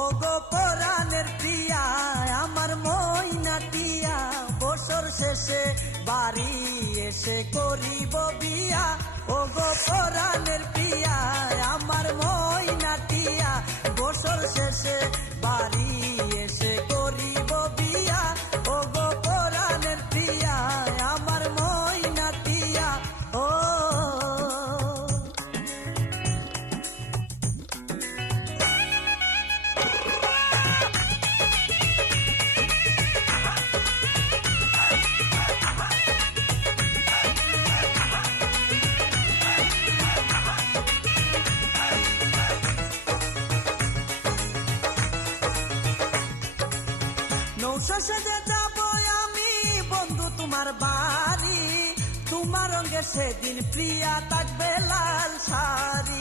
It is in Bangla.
ও গো পরাণের প্রিয়া আমার ময়না টিয়া, বছর শেষে বাড়ি এসে করিব বিয়া। ও গো পরাণের প্রিয়া আমার ময়না টিয়া, বছর শেষে বাড়ি এসে করিব বিয়া। ও গো পরাণের প্রিয়া আমার ময়না টিয়া। ও নৌশেষে যাব আমি বন্ধু তোমার বাড়ি, তোমার রঙে সেদিন প্রিয়া থাকবে লাল শাড়ি।